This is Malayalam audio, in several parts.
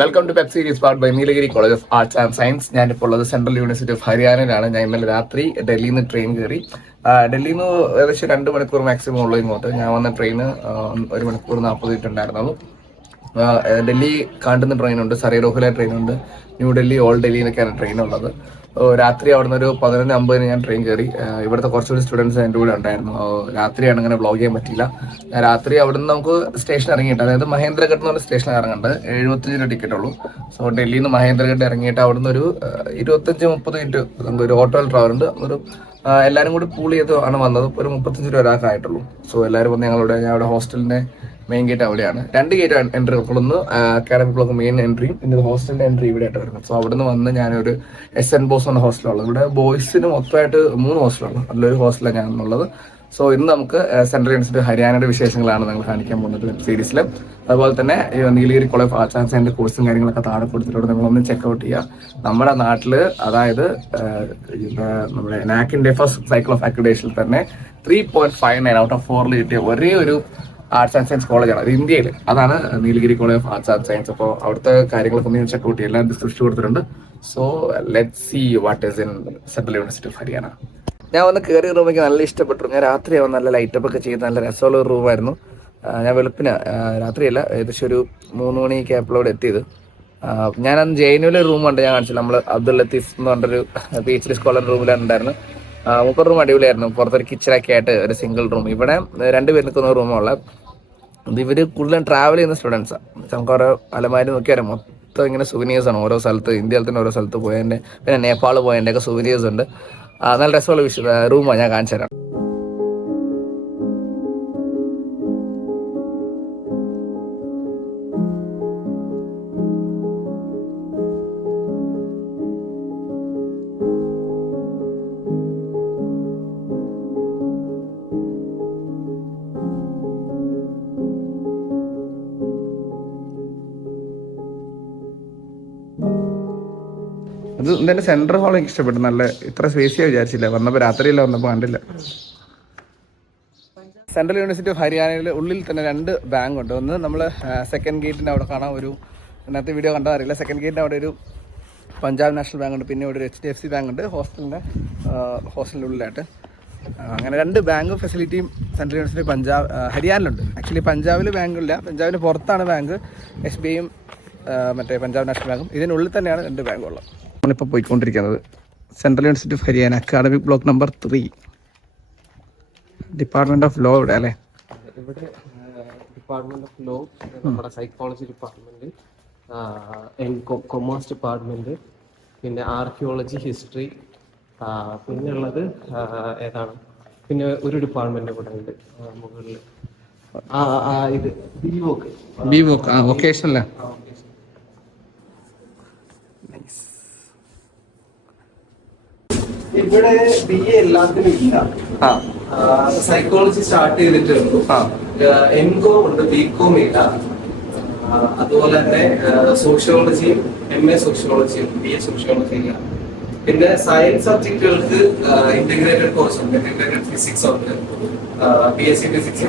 Welcome to web series part by Nilgiri college of arts and Science. ഞാനിപ്പോൾ ഉള്ളത് സെൻട്രൽ യൂണിവേഴ്സിറ്റി ഓഫ് ഹരിയാനയിലാണ്. ഞാൻ ഇന്നലെ രാത്രി ഡൽഹിയിൽ നിന്ന് ട്രെയിൻ കയറി. ഡൽഹിയിൽ നിന്ന് ഏകദേശം 2 മണിക്കൂർ മാക്സിമം ഉള്ളൂ ഇങ്ങോട്ട്. ഞാൻ വന്ന ട്രെയിന് 1 മണിക്കൂർ 40 മിനിറ്റ് ഉണ്ടായിരുന്നുള്ളൂ. ഡൽഹി കാണ്ടുന്ന ട്രെയിനുണ്ട്, സറൈറോഹില ട്രെയിനുണ്ട്, ന്യൂഡൽഹി ഓൾഡ് ഡൽഹിയിലൊക്കെയാണ് ട്രെയിനുള്ളത്. രാത്രി അവിടുന്ന് ഒരു 11:50 ഞാൻ ട്രെയിൻ കയറി. ഇവിടുത്തെ കുറച്ചുകൂടി സ്റ്റുഡൻസ് എൻ്റെ കൂടെ ഉണ്ടായിരുന്നു. രാത്രിയാണ് അങ്ങനെ വ്ളോഗ് ചെയ്യാൻ പറ്റിയില്ല. രാത്രി അവിടുന്ന് നമുക്ക് സ്റ്റേഷൻ ഇറങ്ങിയിട്ട്, അതായത് മഹേന്ദ്രഗഡ് എന്ന് പറഞ്ഞ സ്റ്റേഷൻ ഇറങ്ങേണ്ടത് 75 രൂപ ടിക്കറ്റ് ഉള്ളൂ. സോ ഡൽഹിയിൽ നിന്ന് മഹേന്ദ്രഗഡ് ഇറങ്ങിയിട്ട് അവിടുന്ന് ഒരു 25-30 മിനിറ്റ് നമുക്കൊരു ഓട്ടോ ട്രാവൽ ഉണ്ട്. എല്ലാവരും കൂടി പൂൾ ചെയ്ത് ആണ് വന്നത്. ഒരു 35 രൂപ ഒരാൾക്കായിട്ടുള്ളൂ. സോ എല്ലാവരും വന്ന് ഞാൻ അവിടെ ഹോസ്റ്റലിന്റെ മെയിൻ ഗേറ്റ് അവിടെയാണ്. 2 ഗേറ്റ് എൻട്രി ഒന്ന് അക്കാഡമിക് ബ്ലോക്ക് മെയിൻ എൻട്രിയും പിന്നെ ഹോസ്റ്റലിന്റെ എൻട്രി ഇവിടെ ആയിട്ട് വരുന്നത്. സോ അവിടെ നിന്ന് വന്ന് ഞാനൊരു SN ബോസ് എന്ന ഹോസ്റ്റലുള്ളത്. ഇവിടെ ബോയ്സിന് മൊത്തമായിട്ട് 3 ഹോസ്റ്റലാണ്, അതിലൊരു ഹോസ്റ്റലാണ് ഞാനുള്ളത്. സോ ഇന്ന് നമുക്ക് സെൻട്രൽ യൂണിവേഴ്സിറ്റി ഹരിയാനയുടെ വിശേഷങ്ങളാണ് നിങ്ങൾ കാണിക്കാൻ പോകുന്നത് വെബ് സീരീസിൽ. അതുപോലെ തന്നെ Nilgiri college of arts and സയൻസിന്റെ കോഴ്സും കാര്യങ്ങളൊക്കെ താഴെ കൊടുത്തിട്ടുണ്ട്, നിങ്ങളൊന്ന് ചെക്കൗട്ട് ചെയ്യുക. നമ്മുടെ നാട്ടിൽ, അതായത് നമ്മുടെ നാക്കിന്റെ ഫസ്റ്റ് സൈക്കിൾ ഓഫ് അക്രഡിറ്റേഷനിൽ തന്നെ 3.59 ഔട്ട് ഓഫ് 4 കിട്ടിയ ഒരേ ഒരു ആർട്സ് ആൻഡ് സയൻസ് കോളേജാണ് അത് ഇന്ത്യയിൽ. അതാണ് Nilgiri college of arts and Science. അപ്പോൾ അവിടുത്തെ കാര്യങ്ങളൊക്കെ ഒന്ന് ചെക്കൗട്ട് ചെയ്യുക. എല്ലാം ഡിസ്ക്രിപ്ഷൻ കൊടുത്തിട്ടുണ്ട്. So let's see what is in Central university of Haryana. ഞാൻ വന്ന് കയറിയ റൂം എനിക്ക് നല്ല ഇഷ്ടപ്പെട്ടു. ഞാൻ രാത്രിയാവും നല്ല ലൈറ്റപ്പ് ഒക്കെ ചെയ്ത് നല്ല രസമുള്ള ഒരു റൂമായിരുന്നു. ഞാൻ വെളുപ്പിന്, രാത്രിയല്ല, ഏകദേശം ഒരു 3 മണിക്ക് ആയപ്പോൾ ഇവിടെ എത്തിയത്. ഞാനന്ന് ജെയിനുവിലെ റൂമുണ്ട്, ഞാൻ കാണിച്ചില്ല. നമ്മൾ അബ്ദുൽ ലത്തീഫ് എന്ന് പറഞ്ഞൊരു PhD സ്കോളർ റൂമിലാണ് ഉണ്ടായിരുന്നു. 30 റൂം അടിപൊളിയായിരുന്നു. പുറത്തൊരു കിച്ചണൊക്കെ ആയിട്ട് ഒരു സിംഗിൾ റൂം. ഇവിടെ 2 പേര് നിൽക്കുന്ന റൂമുള്ള. ഇവര് കൂടുതലും ട്രാവൽ ചെയ്യുന്ന സ്റ്റുഡൻസാണ്. നമുക്ക് ഓരോ അലമാരി നോക്കിയാലും മൊത്തം ഇങ്ങനെ സുവനീഴ്സ് ആണ്. ഓരോ സ്ഥലത്ത്, ഇന്ത്യയിൽ തന്നെ ഓരോ സ്ഥലത്ത് പോയതിൻ്റെ, പിന്നെ നേപ്പാൾ പോയതിൻ്റെ ഒക്കെ സുവനീഴ്സ് ഉണ്ട്. നല്ല രസമുള്ള റൂമാണ്, ഞാൻ കാണിച്ചു തരാം. അത് ഇതിന്റെ സെൻട്രൽ ഹാൾ എനിക്ക് ഇഷ്ടപ്പെട്ടു. നല്ല ഇത്ര സ്പേസിയാ വിചാരിച്ചില്ല. വന്നപ്പോൾ രാത്രിയില്ല, വന്നപ്പോൾ കണ്ടില്ല. സെൻട്രൽ യൂണിവേഴ്സിറ്റി ഓഫ് ഹരിയാനയിൽ ഉള്ളിൽ തന്നെ 2 ബാങ്ക് ഉണ്ട്. ഒന്ന് നമ്മൾ സെക്കൻഡ് ഗേറ്റിൻ്റെ അവിടെ കാണാം. ഇന്നത്തെ വീഡിയോ കണ്ടാൽ അറിയില്ല. സെക്കൻഡ് ഗേറ്റിൻ്റെ അവിടെ ഒരു പഞ്ചാബ് നാഷണൽ ബാങ്ക് ഉണ്ട്. പിന്നെ ഇവിടെ ഒരു HDFC ബാങ്ക് ഉണ്ട് ഹോസ്റ്റലിൻ്റെ ഉള്ളിലായിട്ട്. അങ്ങനെ 2 ബാങ്ക് ഫെസിലിറ്റിയും സെൻട്രൽ യൂണിവേഴ്സിറ്റി ഹരിയാനയിലുണ്ട്. ആക്ച്വലി പഞ്ചാബിൽ ബാങ്കില്ല, പഞ്ചാബിന് പുറത്താണ് ബാങ്ക്. SBIയും മറ്റേ പഞ്ചാബ് നാഷണൽ ബാങ്കും. ഇതിനുള്ളിൽ തന്നെയാണ് 2 ബാങ്കുള്ളത്. നമ്മളിപ്പോൾ പോയിക്കൊണ്ടിരിക്കുന്നത് Central university of Haryana academic block number 3, department of law. ഇവിടെ അല്ലേ? ഇവിടെ ഡിപ്പാർട്ട്മെന്റ് ഓഫ് ലോ, നമ്മുടെ സൈക്കോളജി ഡിപ്പാർട്ട്മെന്റ്, കൊമേഴ്സ് ഡിപ്പാർട്ട്മെന്റ്, പിന്നെ ആർക്കിയോളജി, ഹിസ്റ്ററി, പിന്നെ ഉള്ളത് ഏതാണ്, പിന്നെ ഒരു ഡിപ്പാർട്ട്മെന്റ് കൂടെ ഉണ്ട് മുകളിൽ. ഇത് ബിവോക്ക് വൊക്കേഷണൽ. ഇവിടെ BA എല്ലാത്തിനും ഇല്ല. സൈക്കോളജി സ്റ്റാർട്ട് ചെയ്തിട്ടുണ്ട്. MCom ഉണ്ട്, BCom ഇല്ല. അതുപോലെ തന്നെ സോഷ്യോളജിയും MA സോഷ്യോളജിയും BA സോഷ്യോളജി ഇല്ല. പിന്നെ സയൻസ് സബ്ജക്റ്റുകൾക്ക് ഇന്റഗ്രേറ്റഡ് കോഴ്സ് ഉണ്ട്, ഇന്റഗ്രേറ്റഡ് ഫിസിക്സ് ഉണ്ട്, BSc ഫിസിക്സ്,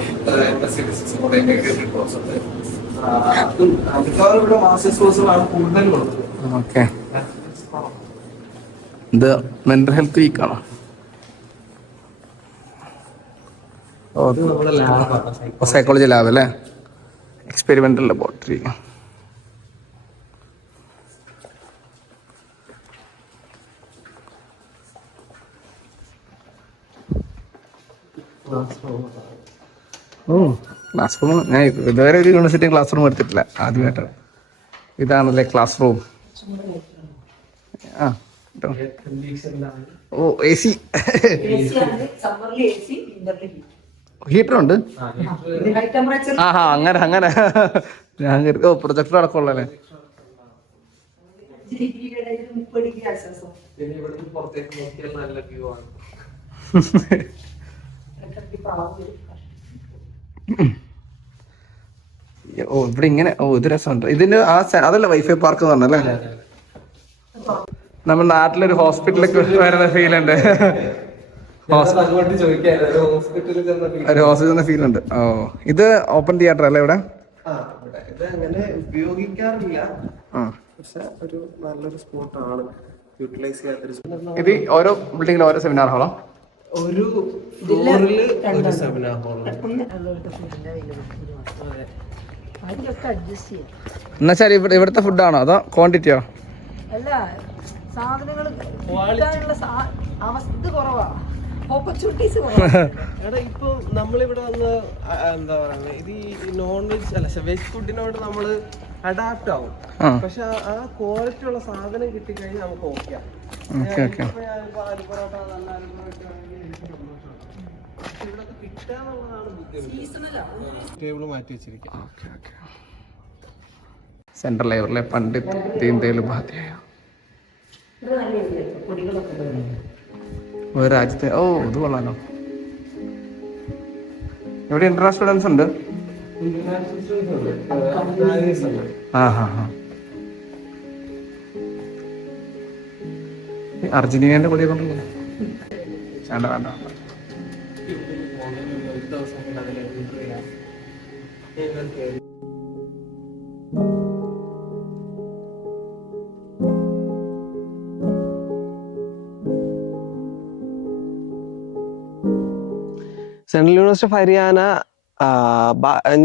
MSc ഫിസിക്സ് കൂടെ ഇന്റഗ്രേറ്റഡ് കോഴ്സ് ഉണ്ട്. മിക്കവാറും ഇവിടെ മാസ്റ്റേഴ്സ് കോഴ്സുകളാണ് കൂടുതലുള്ളത്. ഓക്കെ, ഇത് മെന്റൽ ഹെൽത്ത് വീക്ക് ആണോ? സൈക്കോളജി ലാബ് അല്ലേ? Experimental laboratory. ക്ലാസ് റൂം ഞാൻ ഇതുവരെ ഒരു യൂണിവേഴ്സിറ്റി ക്ലാസ് റൂം എടുത്തിട്ടില്ല, ആദ്യമായിട്ടാണ്. ഇതാണല്ലേ ക്ലാസ് റൂം? ഓ, AC, ഹീറ്റർ ഉണ്ട്. അങ്ങനെ ഞാൻ പ്രൊജക്ടർ അടക്കമുള്ളല്ലേ? ഓ, ഇവിടെ ഇങ്ങനെ. ഓ, ഇത് രസമുണ്ട്. ഇതിന്റെ അതല്ല വൈഫൈ പാർക്ക് എന്ന് പറഞ്ഞല്ലേ? നമ്മുടെ നാട്ടിലൊരു ഹോസ്പിറ്റലൊക്കെ വരുന്ന ഫീൽ ഉണ്ട്. ഒരു ഹോസ്പിറ്റൽ ഫീൽ ഉണ്ട്. ഓ, ഇത് ഓപ്പൺ തിയേറ്റർ അല്ലേ ഇവിടെ? ഇത് അങ്ങനെ ഉപയോഗിക്കാറില്ല, പക്ഷെ ഒരു നല്ലൊരു സ്പോട്ടാണ്, യൂട്ടിലൈസ് ചെയ്യാത്തൊരു. ഇത് ഓരോ ബിൽഡിങ്ങിലും ഓരോ സെമിനാർ ഹാളോ? ഒരു ഫ്ലോറില് ഒരു സെമിനാർ ഹാൾ. എന്നുവെച്ചാൽ ഇവിടുത്തെ ഫുഡാണോ അതോ ക്വാണ്ടിറ്റിയോ? അല്ല, സാധനങ്ങൾ അവസ്ഥ കുറവാ, ഓപ്പർച്യൂണിറ്റീസ് എടാ ഇപ്പൊ നമ്മളിവിടെ വന്ന് എന്താ പറയുക, ഇത് ഈ നോൺ വെജ് അല്ല വെജ് ഫുഡിനോട് നമ്മൾ അഡാപ്റ്റ് ആവും. പക്ഷെ ആ ക്വാളിറ്റി ഉള്ള സാധനം കിട്ടിക്കഴിഞ്ഞാൽ നമുക്ക് ഓക്കെ. ടേബിൾ മാറ്റി വെച്ചിരിക്കും. സെൻട്രൽ ലൈബ്രറിയിലെ പണ്ഡിറ്റ് ദീൻദയാൽ ഉപാധ്യായ. ഒരു രാജ്യത്തെ ഇത് കൊള്ളാലോ. ഇവിടെ ഇന്റർനാഷണൽ സ്റ്റുഡൻസ് ഉണ്ട്. അർജന്റീനയുടെ കൂടെ കൊണ്ടല്ലോ. വേണ്ട വേണ്ട. സെൻട്രൽ യൂണിവേഴ്സിറ്റി ഓഫ് ഹരിയാന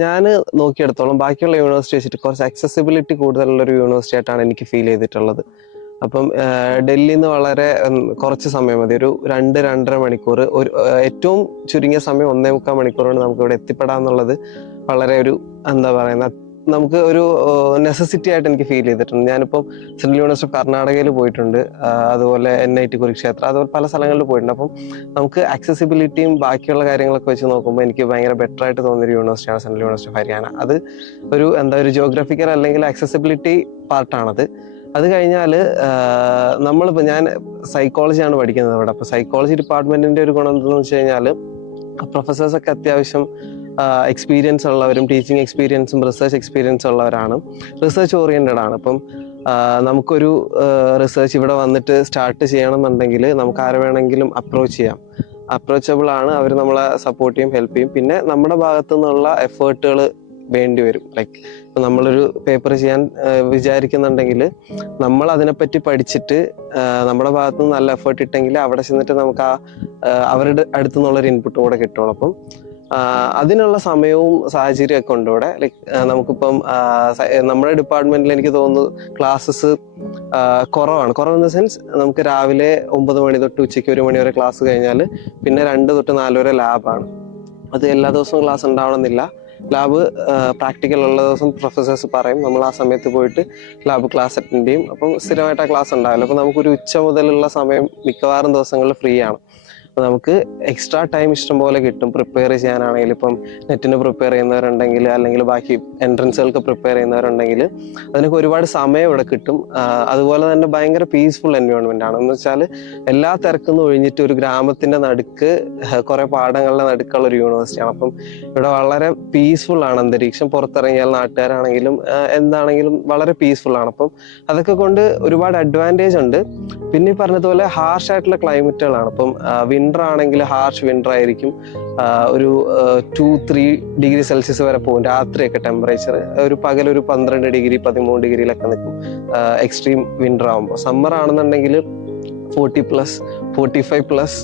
ഞാൻ നോക്കിയെടുത്തോളം ബാക്കിയുള്ള യൂണിവേഴ്സിറ്റി വെച്ചിട്ട് കുറച്ച് അക്സസിബിലിറ്റി കൂടുതലുള്ളൊരു യൂണിവേഴ്സിറ്റി ആയിട്ടാണ് എനിക്ക് ഫീൽ ചെയ്തിട്ടുള്ളത്. അപ്പം ഡൽഹിയിൽ നിന്ന് വളരെ കുറച്ച് സമയം മതി, ഒരു 2-2.5 മണിക്കൂർ, ഒരു ഏറ്റവും ചുരുങ്ങിയ സമയം 1.25 മണിക്കൂർ കൊണ്ട് നമുക്ക് ഇവിടെ എത്തിപ്പെടാന്നുള്ളത് വളരെ ഒരു എന്താ പറയുന്ന നമുക്ക് ഒരു നെസസിറ്റി ആയിട്ട് എനിക്ക് ഫീൽ ചെയ്തിട്ടുണ്ട്. ഞാനിപ്പം സെൻട്രൽ യൂണിവേഴ്സിറ്റി ഓഫ് കർണാടകയിൽ പോയിട്ടുണ്ട്, അതുപോലെ NIT കുരുക്ഷേത്ര, അതുപോലെ പല സ്ഥലങ്ങളിൽ പോയിട്ടുണ്ട്. അപ്പം നമുക്ക് ആക്സസിബിലിറ്റിയും ബാക്കിയുള്ള കാര്യങ്ങളൊക്കെ വെച്ച് നോക്കുമ്പോൾ എനിക്ക് ഭയങ്കര ബെറ്റർ ആയിട്ട് തോന്നിയൊരു യൂണിവേഴ്സിറ്റിയാണ് സെൻട്രൽ യൂണിവേഴ്സിറ്റി ഓഫ് ഹരിയാന. അത് ഒരു ഒരു ജിയോഗ്രഫിക്കൽ അല്ലെങ്കിൽ ആക്സസിബിലിറ്റി പാർട്ടാണത്. അത് കഴിഞ്ഞാൽ നമ്മളിപ്പോൾ ഞാൻ സൈക്കോളജിയാണ് പഠിക്കുന്നത് ഇവിടെ. അപ്പോൾ സൈക്കോളജി ഡിപ്പാർട്ട്മെന്റിന്റെ ഒരു ഗുണം എന്താണെന്ന് വെച്ച് കഴിഞ്ഞാൽ പ്രൊഫസേഴ്സൊക്കെ അത്യാവശ്യം എക്സ്പീരിയൻസ് ഉള്ളവരും ടീച്ചിങ് എക്സ്പീരിയൻസും റിസർച്ച് എക്സ്പീരിയൻസ് ഉള്ളവരാണ്, റിസർച്ച് ഓറിയന്റഡ് ആണ്. അപ്പം നമുക്കൊരു റിസർച്ച് ഇവിടെ വന്നിട്ട് സ്റ്റാർട്ട് ചെയ്യണമെന്നുണ്ടെങ്കിൽ നമുക്ക് ആരെ വേണമെങ്കിലും അപ്രോച്ച് ചെയ്യാം, അപ്രോച്ചബിൾ ആണ്. അവർ നമ്മളെ സപ്പോർട്ട് ചെയ്യും, ഹെൽപ്പ് ചെയ്യും. പിന്നെ നമ്മുടെ ഭാഗത്തു നിന്നുള്ള എഫേർട്ടുകൾ വേണ്ടി വരും. ലൈക്ക് ഇപ്പം നമ്മളൊരു പേപ്പർ ചെയ്യാൻ വിചാരിക്കുന്നുണ്ടെങ്കിൽ നമ്മൾ അതിനെപ്പറ്റി പഠിച്ചിട്ട് നമ്മുടെ ഭാഗത്തു നിന്ന് നല്ല എഫേർട്ട് ഇട്ടെങ്കിൽ അവിടെ ചെന്നിട്ട് നമുക്ക് അവരുടെ അടുത്തു നിന്നുള്ളൊരു ഇൻപുട്ടും കൂടെ കിട്ടുള്ളൂ. അപ്പം അതിനുള്ള സമയവും സാഹചര്യവും ഒക്കെ ഉണ്ട് ഇവിടെ. ലൈക്ക് നമുക്കിപ്പം നമ്മുടെ ഡിപ്പാർട്ട്മെന്റിൽ എനിക്ക് തോന്നുന്നു ക്ലാസ്സസ് കുറവാണ്. കുറവ് ഇൻ ദ സെൻസ് നമുക്ക് രാവിലെ 9 മണി തൊട്ട് ഉച്ചയ്ക്ക് 1 മണി വരെ ക്ലാസ് കഴിഞ്ഞാൽ പിന്നെ 2 തൊട്ട് 4 വരെ ലാബാണ്. അത് എല്ലാ ദിവസവും ക്ലാസ് ഉണ്ടാവണമെന്നില്ല. ലാബ് പ്രാക്ടിക്കൽ ഉള്ള ദിവസം പ്രൊഫസേഴ്സ് പറയും, നമ്മൾ ആ സമയത്ത് പോയിട്ട് ലാബ് ക്ലാസ് അറ്റൻഡ് ചെയ്യും. അപ്പം സ്ഥിരമായിട്ട് ആ ക്ലാസ് ഉണ്ടാവില്ല. അപ്പം നമുക്കൊരു ഉച്ച മുതലുള്ള സമയം മിക്കവാറും ദിവസങ്ങളിൽ ഫ്രീ ആണ്. നമുക്ക് എക്സ്ട്രാ ടൈം ഇഷ്ടം പോലെ കിട്ടും. പ്രിപ്പയർ ചെയ്യാനാണെങ്കിൽ ഇപ്പം നെറ്റിന് പ്രിപ്പയർ ചെയ്യുന്നവരുണ്ടെങ്കിൽ അല്ലെങ്കിൽ ബാക്കി എൻട്രൻസുകൾക്ക് പ്രിപ്പയർ ചെയ്യുന്നവരുണ്ടെങ്കിൽ അതിനൊക്കെ ഒരുപാട് സമയം ഇവിടെ കിട്ടും. അതുപോലെ തന്നെ ഭയങ്കര പീസ്ഫുൾ എൻവയോൺമെന്റ് ആണ്. എന്ന് വെച്ചാൽ എല്ലാ തിരക്കൊന്നും ഒഴിഞ്ഞിട്ട് ഒരു ഗ്രാമത്തിന്റെ നടുക്ക് കുറെ പാടങ്ങളുടെ നടുക്കുള്ള ഒരു യൂണിവേഴ്സിറ്റിയാണ്. അപ്പം ഇവിടെ വളരെ പീസ്ഫുൾ ആണ് അന്തരീക്ഷം. പുറത്തിറങ്ങിയാൽ നാട്ടുകാരാണെങ്കിലും എന്താണെങ്കിലും വളരെ പീസ്ഫുൾ ആണ്. അപ്പം അതൊക്കെ കൊണ്ട് ഒരുപാട് അഡ്വാൻറ്റേജ് ഉണ്ട്. പിന്നെ ഈ പറഞ്ഞതുപോലെ ഹാർഷ് ആയിട്ടുള്ള ക്ലൈമറ്റുകളാണ്. അപ്പം വിന്റർ ആണെങ്കിൽ ഹാർഷ് വിന്റർ ആയിരിക്കും. ഒരു 2-3 ഡിഗ്രി സെൽഷ്യസ് വരെ പോകും രാത്രിയൊക്കെ ടെമ്പറേച്ചർ. ഒരു പകലൊരു 12 ഡിഗ്രി 13 ഡിഗ്രിയിലൊക്കെ നിൽക്കും എക്സ്ട്രീം വിന്റർ ആകുമ്പോൾ. സമ്മർ ആണെന്നുണ്ടെങ്കിൽ 40+, 45+,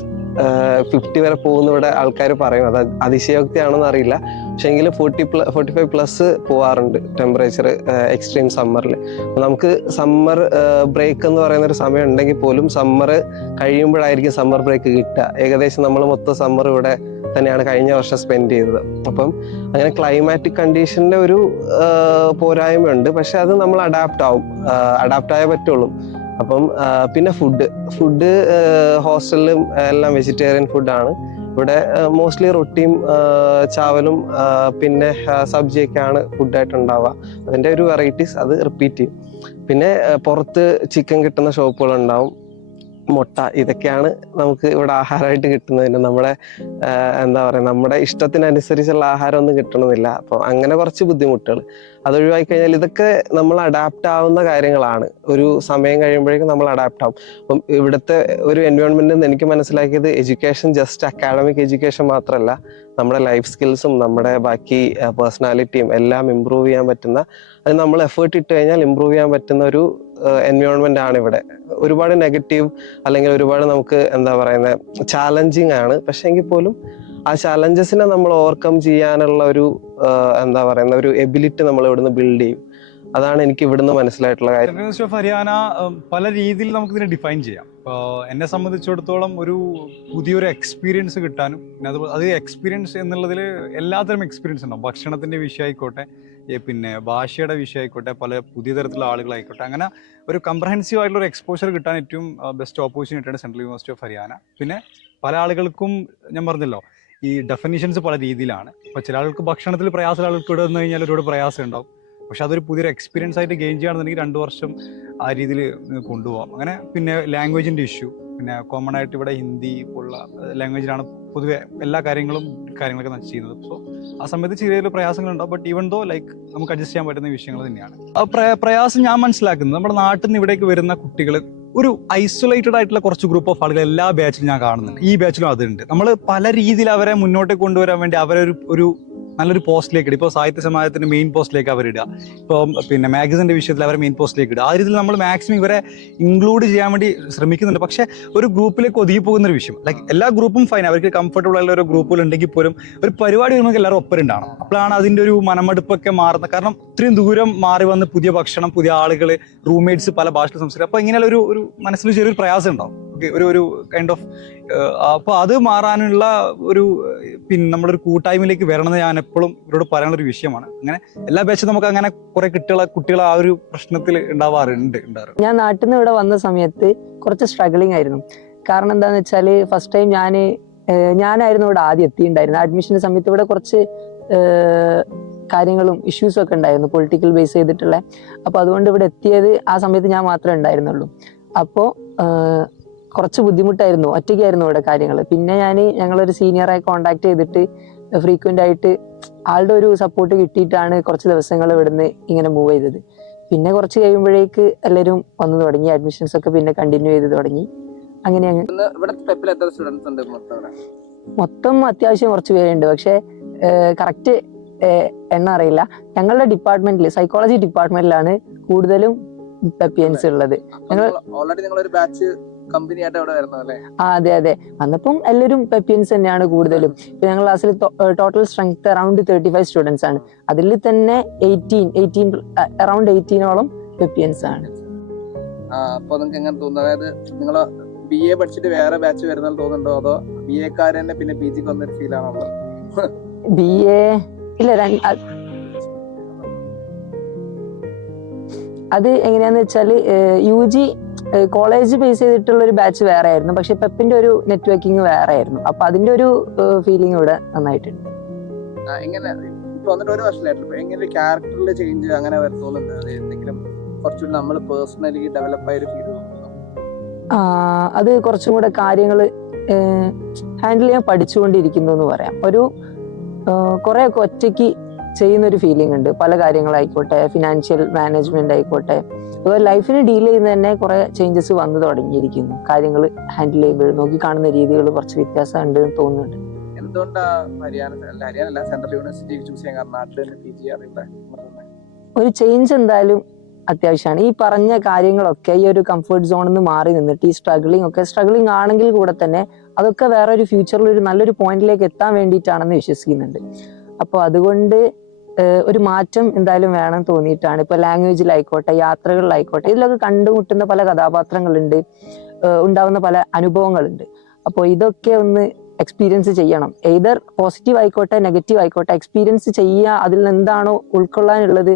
50 വരെ പോകുന്ന ഇവിടെ ആൾക്കാർ പറയും. അത് അതിശയോക്തിയാണെന്ന് അറിയില്ല, പക്ഷെ എങ്കിലും 45+ പോവാറുണ്ട് ടെമ്പറേച്ചർ എക്സ്ട്രീം സമ്മറിൽ. നമുക്ക് സമ്മർ ബ്രേക്ക് എന്ന് പറയുന്ന ഒരു സമയം ഉണ്ടെങ്കിൽ പോലും സമ്മർ കഴിയുമ്പോഴായിരിക്കും സമ്മർ ബ്രേക്ക് കിട്ടുക. ഏകദേശം നമ്മൾ മൊത്തം സമ്മർ ഇവിടെ തന്നെയാണ് കഴിഞ്ഞ വർഷം സ്പെൻഡ് ചെയ്തത്. അപ്പം അങ്ങനെ ക്ലൈമാറ്റിക് കണ്ടീഷന്റെ ഒരു പോരായ്മയുണ്ട്, പക്ഷെ അത് നമ്മൾ അഡാപ്റ്റ് ആയേ പറ്റുള്ളൂ. അപ്പം പിന്നെ ഫുഡ് ഹോസ്റ്റലിലും എല്ലാം വെജിറ്റേറിയൻ ഫുഡാണ്. ഇവിടെ മോസ്റ്റ്ലി റൊട്ടിയും ചാവലും പിന്നെ സബ്ജിയൊക്കെയാണ് ഫുഡായിട്ട് ഉണ്ടാവുക. അതിൻ്റെ ഒരു വെറൈറ്റീസ് അത് റിപ്പീറ്റ് ചെയ്യും. പിന്നെ പുറത്ത് ചിക്കൻ കിട്ടുന്ന ഷോപ്പുകളുണ്ടാവും. മുട്ട, ഇതൊക്കെയാണ് നമുക്ക് ഇവിടെ ആഹാരമായിട്ട് കിട്ടുന്നത്. പിന്നെ നമ്മുടെ എന്താ പറയുക, നമ്മുടെ ഇഷ്ടത്തിനനുസരിച്ചുള്ള ആഹാരം ഒന്നും കിട്ടണമെന്നില്ല. അപ്പോൾ അങ്ങനെ കുറച്ച് ബുദ്ധിമുട്ടുകൾ അതൊഴിവാക്കി കഴിഞ്ഞാൽ ഇതൊക്കെ നമ്മൾ അഡാപ്റ്റ് ആവുന്ന കാര്യങ്ങളാണ്. ഒരു സമയം കഴിയുമ്പോഴേക്കും നമ്മൾ അഡാപ്റ്റ് ആവും. അപ്പം ഇവിടുത്തെ ഒരു എൻവയോൺമെന്റിൽ നിന്ന് എനിക്ക് മനസ്സിലാക്കിയത് എഡ്യൂക്കേഷൻ ജസ്റ്റ് അക്കാഡമിക് എഡ്യൂക്കേഷൻ മാത്രമല്ല, നമ്മുടെ ലൈഫ് സ്കിൽസും നമ്മുടെ ബാക്കി പേഴ്സണാലിറ്റിയും എല്ലാം ഇമ്പ്രൂവ് ചെയ്യാൻ പറ്റുന്ന, അത് നമ്മൾ എഫേർട്ട് ഇട്ട് കഴിഞ്ഞാൽ ഇമ്പ്രൂവ് ചെയ്യാൻ പറ്റുന്ന ഒരു എൻവയോൺമെന്റ് ആണ് ഇവിടെ. ഒരുപാട് നെഗറ്റീവ് അല്ലെങ്കിൽ ഒരുപാട് നമുക്ക് എന്താ പറയുന്നത് ചാലഞ്ചിങ് ആണ്. പക്ഷെ എങ്കിൽ പോലും ആ ചാലഞ്ചസിനെ നമ്മൾ ഓവർകം ചെയ്യാനുള്ള ഒരു എന്താ പറയുന്ന ഒരു എബിലിറ്റി നമ്മൾ ഇവിടുന്ന് ബിൽഡ് ചെയ്യും. അതാണ് എനിക്ക് ഇവിടുന്ന് മനസ്സിലായിട്ടുള്ള കാര്യം. യൂണിവേഴ്സിറ്റി ഓഫ് ഹരിയാന പല രീതിയിൽ നമുക്കിതിനെ ഡിഫൈൻ ചെയ്യാം. ഇപ്പോൾ എന്നെ സംബന്ധിച്ചിടത്തോളം ഒരു പുതിയൊരു എക്സ്പീരിയൻസ് കിട്ടാനും, പിന്നെ അത് എക്സ്പീരിയൻസ് എന്നുള്ളതിൽ എല്ലാത്തരം എക്സ്പീരിയൻസ് ഉണ്ടാവും. ഭക്ഷണത്തിൻ്റെ വിഷയമായിക്കോട്ടെ, പിന്നെ ഭാഷയുടെ വിഷയമായിക്കോട്ടെ, പല പുതിയ തരത്തിലുള്ള ആളുകളായിക്കോട്ടെ, അങ്ങനെ ഒരു കംപ്രഹെൻസീവ് ആയിട്ടുള്ള ഒരു എക്സ്പോഷർ കിട്ടാൻ ഏറ്റവും ബെസ്റ്റ് ഓപ്പർച്യൂണിറ്റിയാണ് സെൻട്രൽ യൂണിവേഴ്സിറ്റി ഓഫ് ഹരിയാന. പിന്നെ പല ആളുകൾക്കും ഞാൻ പറഞ്ഞല്ലോ ഈ ഡെഫിനിഷൻസ് പല രീതിയിലാണ്. ഇപ്പോൾ ചില ആൾക്ക് ഭക്ഷണത്തിൽ പ്രയാസമുള്ള ആൾക്ക് ഇവിടെ വന്നു കഴിഞ്ഞാൽ ഒരുപാട് പ്രയാസം ഉണ്ടാവും. പക്ഷെ അതൊരു പുതിയൊരു എക്സ്പീരിയൻസ് ആയിട്ട് ഗെയിൻ ചെയ്യുകയാണെന്നുണ്ടെങ്കിൽ 2 വർഷം ആ രീതിയിൽ കൊണ്ടുപോകാം. അങ്ങനെ പിന്നെ ലാംഗ്വേജിൻ്റെ ഇഷ്യൂ, പിന്നെ കോമൺ ആയിട്ട് ഇവിടെ ഹിന്ദി പോലുള്ള ലാംഗ്വേജിലാണ് പൊതുവെ എല്ലാ കാര്യങ്ങളൊക്കെ ചെയ്യുന്നത്. സോ ആ സമയത്ത് ചെറിയ പ്രയാസങ്ങളുണ്ടാവും. ബട്ട് ഈവൻ ദോ ലൈക്ക് നമുക്ക് അഡ്ജസ്റ്റ് ചെയ്യാൻ പറ്റുന്ന വിഷയങ്ങൾ തന്നെയാണ്. പ്രയാസം ഞാൻ മനസ്സിലാക്കുന്നത്, നമ്മുടെ നാട്ടിൽ നിന്ന് ഇവിടേക്ക് വരുന്ന കുട്ടികൾ ഒരു ഐസൊലേറ്റഡ് ആയിട്ടുള്ള കുറച്ച് ഗ്രൂപ്പ് ഓഫ് ആളുകൾ എല്ലാ ബാച്ചിലും ഞാൻ കാണുന്നുണ്ട്. ഈ ബാച്ചിലും അതുണ്ട്. നമ്മൾ പല രീതിയിൽ അവരെ മുന്നോട്ട് കൊണ്ടുവരാൻ വേണ്ടി അവരൊരു നല്ലൊരു പോസ്റ്റിലേക്ക് ഇടുക. ഇപ്പോൾ സാഹിത്യ സമാജത്തിന്റെ മെയിൻ പോസ്റ്റിലേക്ക് അവരിടുക, ഇപ്പോൾ പിന്നെ മാഗസിന്റെ വിഷയത്തിൽ അവരെ മെയിൻ പോസ്റ്റിലേക്ക് ഇടുക. ആ രീതിയിൽ നമ്മൾ മാക്സിമം ഇവരെ ഇൻക്ലൂഡ് ചെയ്യാൻ വേണ്ടി ശ്രമിക്കുന്നുണ്ട്. പക്ഷേ ഒരു ഗ്രൂപ്പിലേക്ക് ഒതുങ്ങി പോകുന്ന ഒരു വിഷയം, ലൈക്ക് എല്ലാ ഗ്രൂപ്പും ഫൈൻ, അവർക്ക് കംഫർട്ടബിൾ ആയിട്ടുള്ള ഒരു ഗ്രൂപ്പുകൾ ഉണ്ടെങ്കിൽ പോലും ഒരു പരിപാടി വരുമ്പോൾ എല്ലാവരും ഒപ്പം ഉണ്ടാവണം. അപ്പോഴാണ് അതിൻ്റെ ഒരു മനമെടുപ്പൊക്കെ മാറുന്നത്. കാരണം ഇത്രയും ദൂരം മാറി വന്ന് പുതിയ ഭക്ഷണം, പുതിയ ആളുകൾ, റൂംമേറ്റ്സ്, പല ഭാഷകൾ സംസാരിക്കും. അപ്പോൾ ഇങ്ങനെയുള്ള ഒരു മനസ്സിൽ ചെറിയൊരു പ്രയാസം ഉണ്ടാവും. ഒരു കൈൻഡ് ഓഫ് അപ്പോൾ അത് മാറാനുള്ള ഒരു പിന്നെ നമ്മളൊരു കൂട്ടായ്മയിലേക്ക് വരണമെന്ന് ഞാൻ എപ്പോഴും ഇവരോട് പറയാനുള്ളൊരു വിഷയമാണ്. അങ്ങനെ എല്ലാ ബാച്ചും നമുക്ക് അങ്ങനെ കുറെ കുട്ടികൾ ആ ഒരു പ്രശ്നത്തിൽ ഉണ്ടാവാറുണ്ട്. ഞാൻ നാട്ടിൽ നിന്ന് ഇവിടെ വന്ന സമയത്ത് കുറച്ച് സ്ട്രഗിളിങ് ആയിരുന്നു. കാരണം എന്താന്ന് വെച്ചാല് ഫസ്റ്റ് ടൈം ഞാനായിരുന്നു ഇവിടെ ആദ്യം എത്തിയിട്ടുണ്ടായിരുന്നത്. അഡ്മിഷന്റെ സമയത്ത് ഇവിടെ കുറച്ച് കാര്യങ്ങളും ഇഷ്യൂസും ഒക്കെ ഉണ്ടായിരുന്നു, പൊളിറ്റിക്കൽ ബേസ് ചെയ്തിട്ടുള്ള. അപ്പൊ അതുകൊണ്ട് ഇവിടെ എത്തിയത് ആ സമയത്ത് ഞാൻ മാത്രമേ ഉണ്ടായിരുന്നുള്ളൂ. അപ്പോൾ കുറച്ച് ബുദ്ധിമുട്ടായിരുന്നു, ഒറ്റയ്ക്കായിരുന്നു ഇവിടെ കാര്യങ്ങൾ. പിന്നെ ഞങ്ങളൊരു സീനിയറായി കോണ്ടാക്ട് ചെയ്തിട്ട് ഫ്രീക്വന്റ് ആയിട്ട് ആളുടെ ഒരു സപ്പോർട്ട് കിട്ടിയിട്ടാണ് കുറച്ച് ദിവസങ്ങൾ ഇവിടുന്ന് ഇങ്ങനെ മൂവ് ചെയ്തത്. പിന്നെ കുറച്ച് കഴിയുമ്പോഴേക്ക് എല്ലാവരും വന്നു തുടങ്ങി, അഡ്മിഷൻസ് ഒക്കെ പിന്നെ കണ്ടിന്യൂ ചെയ്ത് തുടങ്ങി. അങ്ങനെ മൊത്തം അത്യാവശ്യം കുറച്ച് പേരുണ്ട്, പക്ഷെ കറക്റ്റ് എണ്ണം അറിയില്ല. ഞങ്ങളുടെ ഡിപ്പാർട്ട്മെന്റിൽ, സൈക്കോളജി ഡിപ്പാർട്ട്മെന്റിലാണ് കൂടുതലും പെപ്പിയൻസ് ഉള്ളത്. അതെ അതെ, വന്നപ്പം എല്ലാവരും പെപ്പിയൻസ് തന്നെയാണ് കൂടുതലും. ഇപ്പൊ ഞങ്ങളുടെ ക്ലാസ്സിൽ ടോട്ടൽ സ്ട്രെങ്ത് അറൌണ്ട് 35 സ്റ്റുഡൻസ് ആണ്. അതിൽ തന്നെ 18 അറൌണ്ട് 18ഓളം പെപ്പിയൻസ് ആണ്. അപ്പൊ നിങ്ങൾക്ക് എങ്ങനെ തോന്നുന്നു? അതായത് നിങ്ങൾ BA പഠിച്ചിട്ട് വേറെ ബാച്ച് വരുന്നത് തോന്നുന്നുണ്ടോ, അതോ BA-ക്കാർ തന്നെ പിന്നെ PG വന്നൊരു ഫീൽ ആണോ? BA ഇല്ല, അത് എങ്ങനെയാന്ന് വെച്ചാല് UG കോളേജ് ബേസ് ചെയ്തിട്ടുള്ള ഒരു ബാച്ച് വേറെ ആയിരുന്നു, പക്ഷെ പെപ്പിന്റെ ഒരു നെറ്റ്വർക്കിംഗ് വേറെ ആയിരുന്നു. അപ്പൊ അതിന്റെ ഒരു ഫീലിംഗ് ഇവിടെ നന്നായിട്ടുണ്ട്. എങ്ങനെ ഇപ്പൊ വന്നിട്ട് 1 വർഷമായിട്ടില്ല, എങ്ങനെ ക്യാരക്ടറിൽ ചേഞ്ച് അങ്ങനെ തോന്നുന്നുണ്ട്? അത് എന്തെങ്കിലും കുറച്ചുകൂടി നമ്മൾ പേഴ്സണലി ഡെവലപ്പ് ആയൊരു ഫീൽ തോന്നുന്നു? അത് കുറച്ചും കൂടെ കാര്യങ്ങൾ ഹാൻഡിൽ ചെയ്യാൻ പഠിച്ചുകൊണ്ടിരിക്കുന്നു എന്ന് പറയാം. ഒരു കുറെ ഒക്കെ ഒറ്റയ്ക്ക് ചെയ്യുന്ന ഒരു ഫീലിംഗ് ഉണ്ട്. പല കാര്യങ്ങളായിക്കോട്ടെ, ഫിനാൻഷ്യൽ മാനേജ്മെന്റ് ആയിക്കോട്ടെ, അതുപോലെ ലൈഫിന് ഡീൽ ചെയ്യുന്ന തന്നെ കുറെ ചേഞ്ചസ് വന്നു തുടങ്ങിയിരിക്കുന്നു. കാര്യങ്ങൾ ഹാൻഡിൽ ചെയ്യുമ്പോൾ നോക്കി കാണുന്ന രീതികൾ കുറച്ച് വ്യത്യാസം ഉണ്ട് എന്ന് തോന്നുന്നുണ്ട്. ഒരു ചേഞ്ച് എന്തായാലും അത്യാവശ്യമാണ്. ഈ പറഞ്ഞ കാര്യങ്ങളൊക്കെ ഈ ഒരു കംഫർട്ട് സോണിൽ നിന്ന് മാറി നിന്നിട്ട് ഈ സ്ട്രഗ്ലിംഗ് ആണെങ്കിൽ കൂടെ തന്നെ അതൊക്കെ വേറെ ഒരു ഫ്യൂച്ചറിൽ ഒരു നല്ലൊരു പോയിന്റിലേക്ക് എത്താൻ വേണ്ടിയിട്ടാണെന്ന് വിശ്വസിക്കുന്നുണ്ട്. അപ്പോൾ അതുകൊണ്ട് ഒരു മാറ്റം എന്തായാലും വേണം തോന്നിയിട്ടാണ്. ഇപ്പൊ ലാംഗ്വേജിലായിക്കോട്ടെ, യാത്രകളിലായിക്കോട്ടെ, ഇതിലൊക്കെ കണ്ടുമുട്ടുന്ന പല കഥാപാത്രങ്ങളുണ്ട്, ഉണ്ടാവുന്ന പല അനുഭവങ്ങളുണ്ട്. അപ്പോൾ ഇതൊക്കെ ഒന്ന് എക്സ്പീരിയൻസ് ചെയ്യണം. എയ്തർ പോസിറ്റീവ് ആയിക്കോട്ടെ നെഗറ്റീവ് ആയിക്കോട്ടെ, എക്സ്പീരിയൻസ് ചെയ്യുക. അതിൽ നിന്ന് എന്താണോ ഉൾക്കൊള്ളാനുള്ളത്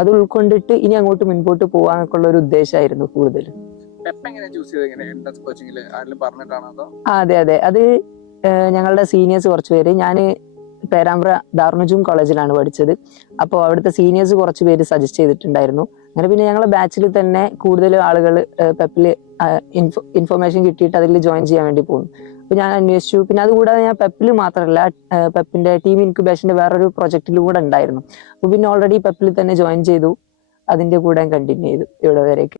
അത് ഉൾക്കൊണ്ടിട്ട് ഇനി അങ്ങോട്ട് മുൻപോട്ട് പോകാനൊക്കെ ഉള്ള ഒരു ഉദ്ദേശമായിരുന്നു കൂടുതലും. അതെ അതെ, അത് ഞങ്ങളുടെ സീനിയേഴ്സ് കുറച്ച് പേര്, ഞാന് പേരാമ്പ്ര ദാറുൽനജൂം കോളേജിലാണ് പഠിച്ചത്. അപ്പോൾ അവിടുത്തെ സീനിയേഴ്സ് കുറച്ച് പേര് സജസ്റ്റ് ചെയ്തിട്ടുണ്ടായിരുന്നു. അങ്ങനെ പിന്നെ ഞങ്ങളുടെ ബാച്ചിൽ തന്നെ കൂടുതൽ ആളുകൾ പെപ്പില് ഇൻഫർമേഷൻ കിട്ടിയിട്ട് അതിൽ ജോയിൻ ചെയ്യാൻ വേണ്ടി പോകുന്നു. അപ്പോൾ ഞാൻ അന്വേഷിച്ചു. പിന്നെ അതുകൂടാതെ ഞാൻ പെപ്പിൽ മാത്രമല്ല, പെപ്പിന്റെ ടീം ഇൻക്യുബേഷന്റെ വേറൊരു പ്രൊജക്റ്റിലും കൂടെ ഉണ്ടായിരുന്നു. അപ്പോൾ പിന്നെ ഓൾറെഡി പെപ്പിൽ തന്നെ ജോയിൻ ചെയ്തു. അതിന്റെ കൂടെ കണ്ടിന്യൂ ചെയ്തു ഇവിടെ വരേക്ക്.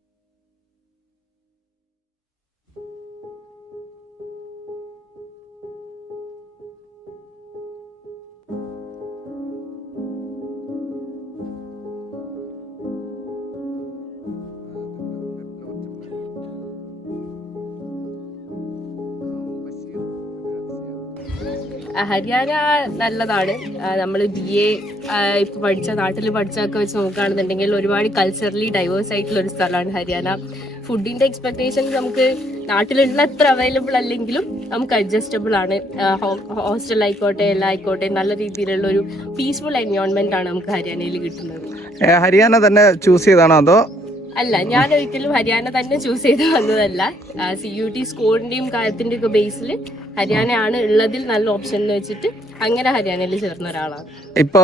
ഹരിയാന നല്ലതാണ്. നമ്മൾ BA ഇപ്പൊ നാട്ടിൽ പഠിച്ചൊക്കെ വെച്ച് നോക്കുകയാണെന്നുണ്ടെങ്കിൽ ഒരുപാട് കൾച്ചറലി ഡൈവേഴ്സ് ആയിട്ടുള്ള ഒരു സ്ഥലമാണ് ഹരിയാന. ഫുഡിന്റെ എക്സ്പെക്ടേഷൻസ് നമുക്ക് നാട്ടിലുള്ള അത്ര അവൈലബിൾ അല്ലെങ്കിലും നമുക്ക് അഡ്ജസ്റ്റബിൾ ആണ്. ഹോസ്റ്റൽ ആയിക്കോട്ടെ എല്ലാം ആയിക്കോട്ടെ നല്ല രീതിയിലുള്ള ഒരു പീസ്ഫുൾ എൻവയോൺമെന്റ് ആണ് നമുക്ക് ഹരിയാനയിൽ കിട്ടുന്നത്. ഹരിയാന തന്നെ ചൂസ് ചെയ്താണോ അതോ? അല്ല, ഞാൻ ഒരിക്കലും ഹരിയാന തന്നെ ചൂസ് ചെയ്ത് വന്നതല്ല. CUT സ്കോറിന്റെയും കാര്യത്തിന്റെ ഒക്കെ ബേസിൽ ഹരിയാനയാണ് ഉള്ളതിൽ നല്ല ഓപ്ഷൻ എന്ന് വെച്ചിട്ട് അങ്ങനെ ഹരിയാനയിൽ ചേർന്ന ഒരാളാണ്. ഇപ്പൊ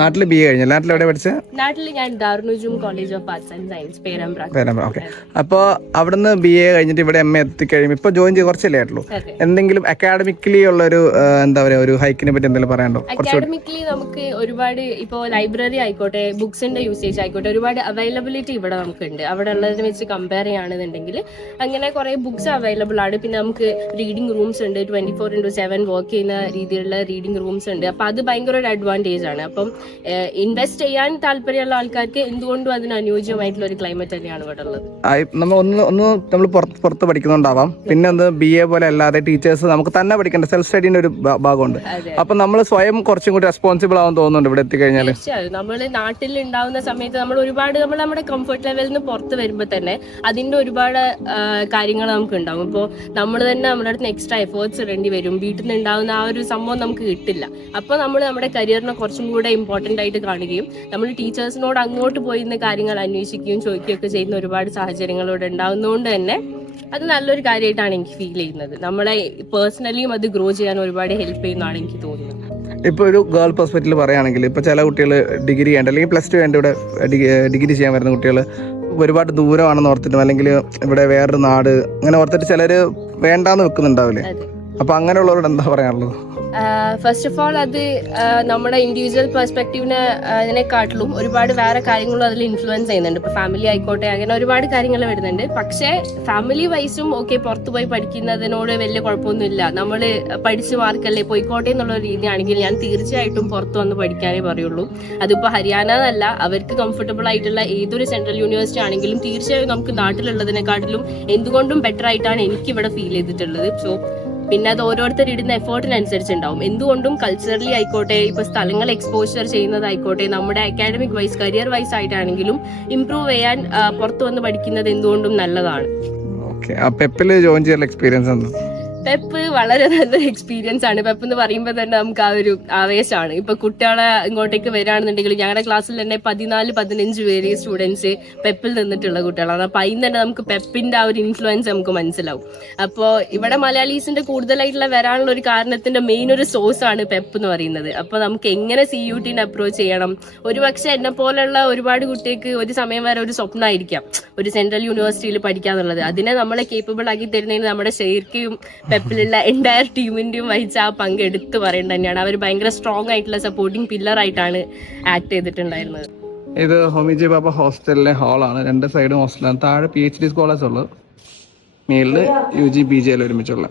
നാട്ടില് BA കഴിഞ്ഞു. നാട്ടിൽ എവിടെ പഠിച്ചത്? നാട്ടിൽ ഞാൻ Darunnujoom college of arts and science Perambra. Okay. അപ്പോൾ അവിടുന്ന് BA കഴിഞ്ഞിട്ട് ഇവിടെ MA എത്തിക്കഴിയുമ്പോൾ ഇപ്പൊ ജോയിൻ ചെയ്ത് കുറച്ചല്ലേ ആയിട്ടുള്ളൂ. എന്തെങ്കിലും അക്കാഡമിക്കലി ഉള്ള ഒരു എന്താ പറയാ ഒരു ഹൈക്കിനെ പറ്റി എന്തെങ്കിലും പറയാനുണ്ടോ? അക്കാഡമിക്കലി നമുക്ക് ഒരുപാട് ഇപ്പോൾ ലൈബ്രറി ആയിക്കോട്ടെ, ബുക്സിന്റെ യൂസേജ് ആയിക്കോട്ടെ, ഒരുപാട് അവൈലബിലിറ്റി ഇവിടെ നമുക്കുണ്ട്. അവിടെ ഉള്ളതിനെ വെച്ച് കമ്പയർ ചെയ്യുകയാണെന്നുണ്ടെങ്കിൽ അങ്ങനെ കുറെ ബുക്സ് അവൈലബിൾ ആണ്. പിന്നെ നമുക്ക് റീഡിംഗ് റൂംസ് ഉണ്ട്, 24/7 വർക്ക് ചെയ്യുന്ന രീതിയിലുള്ള റീഡിംഗ് റൂംസ് ഉണ്ട്. അപ്പൊ അത് ഭയങ്കര ഒരു അഡ്വാൻറ്റേജ് ആണ്. അപ്പം ഇൻവെസ്റ്റ് ചെയ്യാൻ താല്പര്യമുള്ള ആൾക്കാർക്ക് എന്തുകൊണ്ടും അതിന് അനുയോജ്യമായിട്ടുള്ള ഒരു ക്ലൈമറ്റ് തന്നെയാണ് ഇവിടെ ഉള്ളത്. നമ്മൾ പുറത്ത് പഠിക്കുന്നുണ്ടാവാം. പിന്നെ ഒന്ന് BA പോലെ അല്ലാതെ ടീച്ചേഴ്സ് നമുക്ക് തന്നെ പഠിക്കേണ്ട സെൽഫ് സ്റ്റഡീന്റെ ഒരു ഭാഗമുണ്ട്. അപ്പൊ നമ്മൾ സ്വയം കുറച്ചും കൂടി റെസ്പോൺസിബിൾ ആവാൻ തോന്നുന്നുണ്ട് ഇവിടെ എത്തിക്കഴിഞ്ഞാൽ. തീർച്ചയായും നമ്മൾ നാട്ടിൽ ഉണ്ടാവുന്ന സമയത്ത് നമ്മൾ നമ്മുടെ കംഫർട്ട് ലെവലിൽ നിന്ന് പുറത്ത് വരുമ്പോൾ തന്നെ അതിന്റെ ഒരുപാട് കാര്യങ്ങൾ നമുക്ക് ഉണ്ടാവും. ഇപ്പോൾ നമ്മൾ തന്നെ നമ്മുടെ അടുത്ത് എക്സ്ട്രാ എഫേർട്സ് ഇടേണ്ടി വരും. വീട്ടിൽ നിന്ന് ഉണ്ടാവുന്ന ആ ഒരു സംഭവം നമുക്ക് കിട്ടില്ല. അപ്പോൾ നമ്മൾ നമ്മുടെ കരിയറിനെ കുറച്ചും കൂടെ ഇമ്പോർട്ടൻ്റ് ആയിട്ട് കാണുകയും നമ്മൾ ടീച്ചേഴ്സിനോട് അങ്ങോട്ട് പോയി ഇന്ന് കാര്യങ്ങൾ അന്വേഷിക്കുകയും ചോദിക്കുകയൊക്കെ ചെയ്യുന്ന ഒരുപാട് സാഹചര്യങ്ങളോട് ഉണ്ടാകുന്നതുകൊണ്ട് തന്നെ അത് നല്ലൊരു കാര്യമായിട്ടാണ് എനിക്ക് ഫീൽ ചെയ്യുന്നത്. നമ്മളെ പേഴ്സണലിയും അത് ഗ്രോ ചെയ്യാൻ ഒരുപാട് ഹെൽപ്പ് ചെയ്യുന്നതാണ് എനിക്ക് തോന്നുന്നത്. ഇപ്പോൾ ഒരു ഗേൾ പെർസ്പെക്റ്റീവിൽ പറയുകയാണെങ്കിൽ ഇപ്പോൾ ചില കുട്ടികൾ ഡിഗ്രി ചെയ്യേണ്ട അല്ലെങ്കിൽ +2 വേണ്ട ഇവിടെ ഡിഗ്രി ചെയ്യാൻ വരുന്ന കുട്ടികൾ ഒരുപാട് ദൂരമാണെന്ന് ഓർത്തിട്ടും അല്ലെങ്കിൽ ഇവിടെ വേറൊരു നാട് അങ്ങനെ ഓർത്തിട്ട് ചിലർ വേണ്ടാന്ന് വെക്കുന്നുണ്ടാവില്ലേ? അപ്പൊ അങ്ങനെയുള്ളവരോട് എന്താ പറയാനുള്ളത്? ഫസ്റ്റ് ഓഫ് ഓൾ അത് നമ്മുടെ ഇൻഡിവിജ്വൽ പെർസ്പെക്റ്റീവിനെ അതിനെക്കാട്ടിലും ഒരുപാട് വേറെ കാര്യങ്ങളും അതിൽ ഇൻഫ്ലുവൻസ് ചെയ്യുന്നുണ്ട്. ഇപ്പോൾ ഫാമിലി ആയിക്കോട്ടെ അങ്ങനെ ഒരുപാട് കാര്യങ്ങൾ വരുന്നുണ്ട്. പക്ഷേ ഫാമിലി വൈസും ഓക്കെ പുറത്ത് പോയി പഠിക്കുന്നതിനോട് വലിയ കുഴപ്പമൊന്നുമില്ല. നമ്മൾ പഠിച്ച് മാർക്കല്ലേ പോയിക്കോട്ടെ എന്നുള്ള രീതിയാണെങ്കിൽ ഞാൻ തീർച്ചയായിട്ടും പുറത്ത് വന്ന് പഠിക്കാനേ പറയുള്ളൂ. അതിപ്പോൾ ഹരിയാന എന്നല്ല, അവർക്ക് കംഫർട്ടബിൾ ആയിട്ടുള്ള ഏതൊരു സെൻട്രൽ യൂണിവേഴ്സിറ്റി ആണെങ്കിലും തീർച്ചയായും നമുക്ക് നാട്ടിലുള്ളതിനെക്കാട്ടിലും എന്തുകൊണ്ടും ബെറ്റർ ആയിട്ടാണ് എനിക്കിവിടെ ഫീൽ ചെയ്തിട്ടുള്ളത്. സോ പിന്നെ അത് ഓരോരുത്തർ ഇടുന്ന എഫേർട്ടിനനുസരിച്ചുണ്ടാവും. എന്തുകൊണ്ടും കൾച്ചറലി ആയിക്കോട്ടെ, ഇപ്പൊ സ്ഥലങ്ങൾ എക്സ്പോഷർ ചെയ്യുന്നതായിക്കോട്ടെ, നമ്മുടെ അക്കാഡമിക് വൈസ് കരിയർ വൈസ് ആയിട്ടാണെങ്കിലും ഇംപ്രൂവ് ചെയ്യാൻ പുറത്തു വന്ന് പഠിക്കുന്നത് എന്തുകൊണ്ടും നല്ലതാണ്. പെപ്പിൽ ജോയിൻ ചെയ്യാൻ എക്സ്പീരിയൻസ് ആണ്. പെപ്പ് വളരെ നല്ലൊരു എക്സ്പീരിയൻസ് ആണ്. പെപ്പ് എന്ന് പറയുമ്പോൾ തന്നെ നമുക്ക് ആ ഒരു ആവേശമാണ്. ഇപ്പൊ കുട്ടികളെ ഇങ്ങോട്ടേക്ക് വരികയാണെന്നുണ്ടെങ്കിൽ ഞങ്ങളുടെ ക്ലാസ്സിൽ തന്നെ 14-15 പേര് സ്റ്റുഡൻസ് പെപ്പിൽ നിന്നിട്ടുള്ള കുട്ടികളാണ്. അപ്പൊ അതിന് തന്നെ നമുക്ക് പെപ്പിന്റെ ആ ഒരു ഇൻഫ്ലുവൻസ് നമുക്ക് മനസ്സിലാവും. അപ്പോൾ ഇവിടെ മലയാളീസിന്റെ കൂടുതലായിട്ടുള്ള വരാനുള്ള ഒരു കാരണത്തിന്റെ മെയിൻ ഒരു സോഴ്സ് ആണ് പെപ്പ് എന്ന് പറയുന്നത്. അപ്പൊ നമുക്ക് എങ്ങനെ CUT-നെ അപ്രോച്ച് ചെയ്യണം, ഒരുപക്ഷെ എന്നെ പോലുള്ള ഒരുപാട് കുട്ടികൾക്ക് ഒരു സമയം വരെ ഒരു സ്വപ്നമായിരിക്കാം ഒരു സെൻട്രൽ യൂണിവേഴ്സിറ്റിയിൽ പഠിക്കാന്നുള്ളത്. അതിനെ നമ്മളെ കേപ്പബിൾ ആക്കി തരുന്നതിന് നമ്മുടെ ഷെയർക്കും പെപ്പിലുള്ള എൻറ്റയർ ടീമിന്റെയും വഹിച്ച ആ പങ്ക് എടുത്തു പറയേണ്ടത് തന്നെയാണ്. അവർ ഭയങ്കര സ്ട്രോങ് ആയിട്ടുള്ള സപ്പോർട്ടിങ് പില്ലർ ആയിട്ടാണ് ആക്ട് ചെയ്തിട്ടുണ്ടായിരുന്നത്. ഇത് ഹോമിജി ബാബ ഹോസ്റ്റലിലെ ഹാളാണ്. 2 സൈഡും ഹോസ്റ്റലാണ്. താഴെ PhD സ്കോളേഴ്സ് ഉള്ളത്, മേളില് UG PG ഒരുമിച്ചുള്ള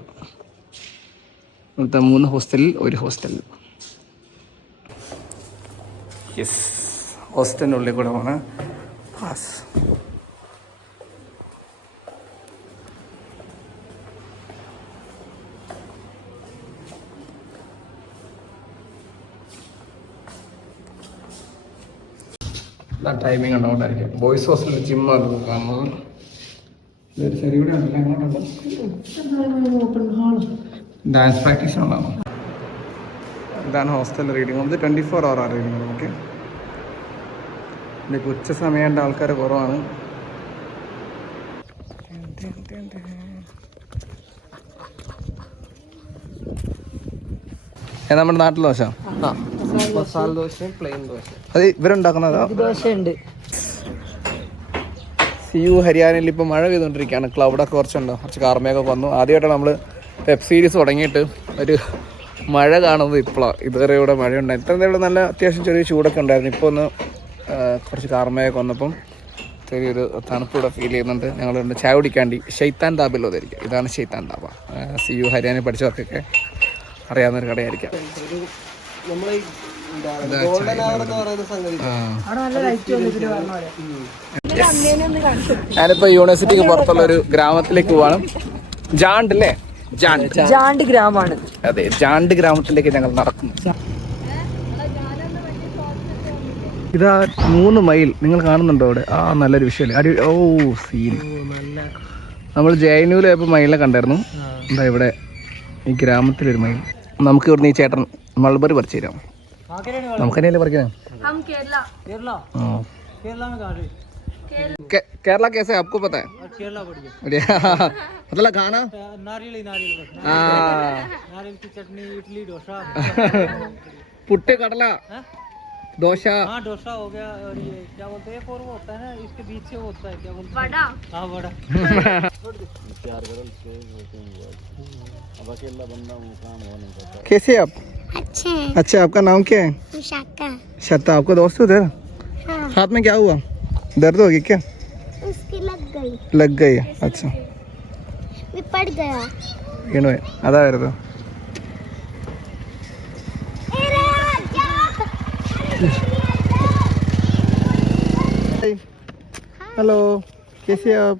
3 ഹോസ്റ്റലിൽ 1 ഹോസ്റ്റൽ. യെസ്, ഹോസ്റ്റലിനുള്ളിൽ കൂടെ പോണ പാസ്. ടൈമിംഗ് ഉണ്ടാവുണ്ടായിരിക്കും. ബോയ്സ് ഹോസ്റ്റലിൽ ജിമ്മാണ് കാണുന്നത്. ഡാൻസ് പ്രാക്ടീസ് ഉണ്ടാവും. ഇതാണ് ഹോസ്റ്റൽ റീഡിംഗ് റൂം. ഇത് 24 hour റീഡിംഗ് റൂം. ഓക്കെ, ഇതിപ്പോൾ ഉച്ച സമയമുണ്ട്, ആൾക്കാർ കുറവാണ്. നമ്മുടെ നാട്ടിൽ ദോശ, മസാല ദോശയും പ്ലെയിൻ ദോശ അത് ഇവരുണ്ടാക്കുന്നതാ? ദോശയുണ്ട്. CU ഹരിയാനയിൽ ഇപ്പോൾ മഴ പെയ്തുകൊണ്ടിരിക്കുകയാണ്. ക്ലൗഡൊക്കെ കുറച്ചുണ്ടോ, കുറച്ച് കാർമയൊക്കെ വന്നു. ആദ്യമായിട്ടാണ് നമ്മൾ വെബ് സീരീസ് തുടങ്ങിയിട്ട് ഒരു മഴ കാണുന്നത് ഇപ്പോഴാണ്. ഇതുവരെ ഇവിടെ മഴയുണ്ടായിരുന്നു. ഇത്ര ഇവിടെ നല്ല അത്യാവശ്യം ചെറിയ ചൂടൊക്കെ ഉണ്ടായിരുന്നു. ഇപ്പോൾ ഒന്ന് കുറച്ച് കാർമയൊക്കെ വന്നപ്പം ചെറിയൊരു തണുപ്പ് ഇവിടെ ഫീൽ ചെയ്യുന്നുണ്ട്. ഞങ്ങളുണ്ട് ചായ കുടിക്കാണ്ടി ഷെയ്ത്താൻ ദാബിൽ വന്നിരിക്കുക. ഇതാണ് ഷെയ്ത്താൻ ദാബ. CU ഹരിയാനയിൽ പഠിച്ചവർക്കൊക്കെ അറിയാവുന്നൊരു കടയായിരിക്കാം. ഞാനിപ്പോ യൂണിവേഴ്സിറ്റിക്ക് പുറത്തുള്ള ഒരു ഗ്രാമത്തിലേക്ക് പോവാണ്. ജാണ്ട് അല്ലേ? ജാണ്ട് ഗ്രാമമാണ്. അതെ, ജാണ്ട് ഗ്രാമത്തിലേക്ക് ഞങ്ങൾ നടക്കുന്നു. ഇതാ 3 മൈൽ നിങ്ങൾ കാണുന്നുണ്ടോ അവിടെ? നല്ലൊരു വിഷയമല്ലേ. ഓ സീൻ. നമ്മൾ ജൈനൂല് പോയപ്പോൾ മൈലിനെ കണ്ടായിരുന്നു. എന്താ ഇവിടെ ഈ ഗ്രാമത്തിലൊരു മൈൽ. നമുക്ക് ഇവിടുന്ന് ഈ ചേട്ടൻ മൾബറി പറിച്ചു തരാം. നമുക്ക് തന്നെയല്ലേ പറിക്കുന്നത്? केरला कैसे है आपको पता है? केरला बढ़िया मतलब खाना नारियल की चटनी, इडली, डोसा, पुट्टे कटला, डोसा। हाँ डोसा हो गया। और ये क्या बोलते हैं, और वो होता है ना इसके बीच से, वो होता है क्या बोलते हैं, वड़ा। हाँ वड़ा। कैसे आप? अच्छे। अच्छा, आपका नाम क्या है? शता। आपका दोस्त उधर? हाँ। हाथ में क्या हुआ? दर्द होगी क्या? उसकी लग गई। अच्छा, भी पड़ गया। വീണു അതാ വരുന്നത്. हेलो, कैसे आप?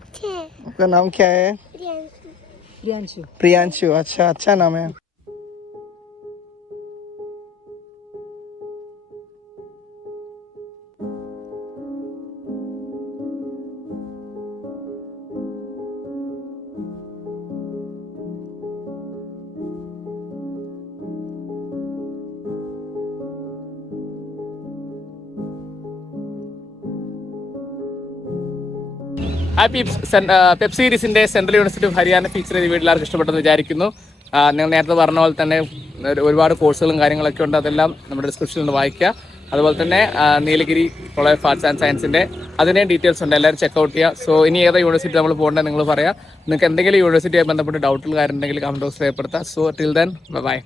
अच्छे। आपका नाम क्या है? प्रियांशु। अच्छा नाम है. പെപ് സീരീസിൻ്റെ central university of Haryana feature ചെയ്ത വീട്ടിലാർക്ക് ഇഷ്ടപ്പെട്ടെന്ന് വിചാരിക്കുന്നു. നിങ്ങൾ നേരത്തെ പറഞ്ഞ പോലെ തന്നെ ഒരുപാട് കോഴ്സുകളും കാര്യങ്ങളൊക്കെ ഉണ്ട്. അതെല്ലാം നമ്മുടെ ഡിസ്ക്രിപ്ഷനിൽ വായിക്കുക. അതുപോലെ തന്നെ Nilgiri college of arts and സയൻസിൻ്റെ അതിൻ്റെയും ഡീറ്റെയിൽസ് ഉണ്ട്. എല്ലാവരും ചെക്കൗട്ട് ചെയ്യുക. സോ ഇനി ഏതാ യൂണിവേഴ്സിറ്റി നമ്മൾ പോകേണ്ടത് നിങ്ങൾ പറയാം. നിങ്ങൾക്ക് എന്തെങ്കിലും യൂണിവേഴ്സിറ്റിയായി ബന്ധപ്പെട്ട് ഡൗട്ടുകൾ കാര്യം ഉണ്ടെങ്കിൽ കമൻറ്റ് ബോക്സിൽ രേഖപ്പെടുത്തുക. So till then bye.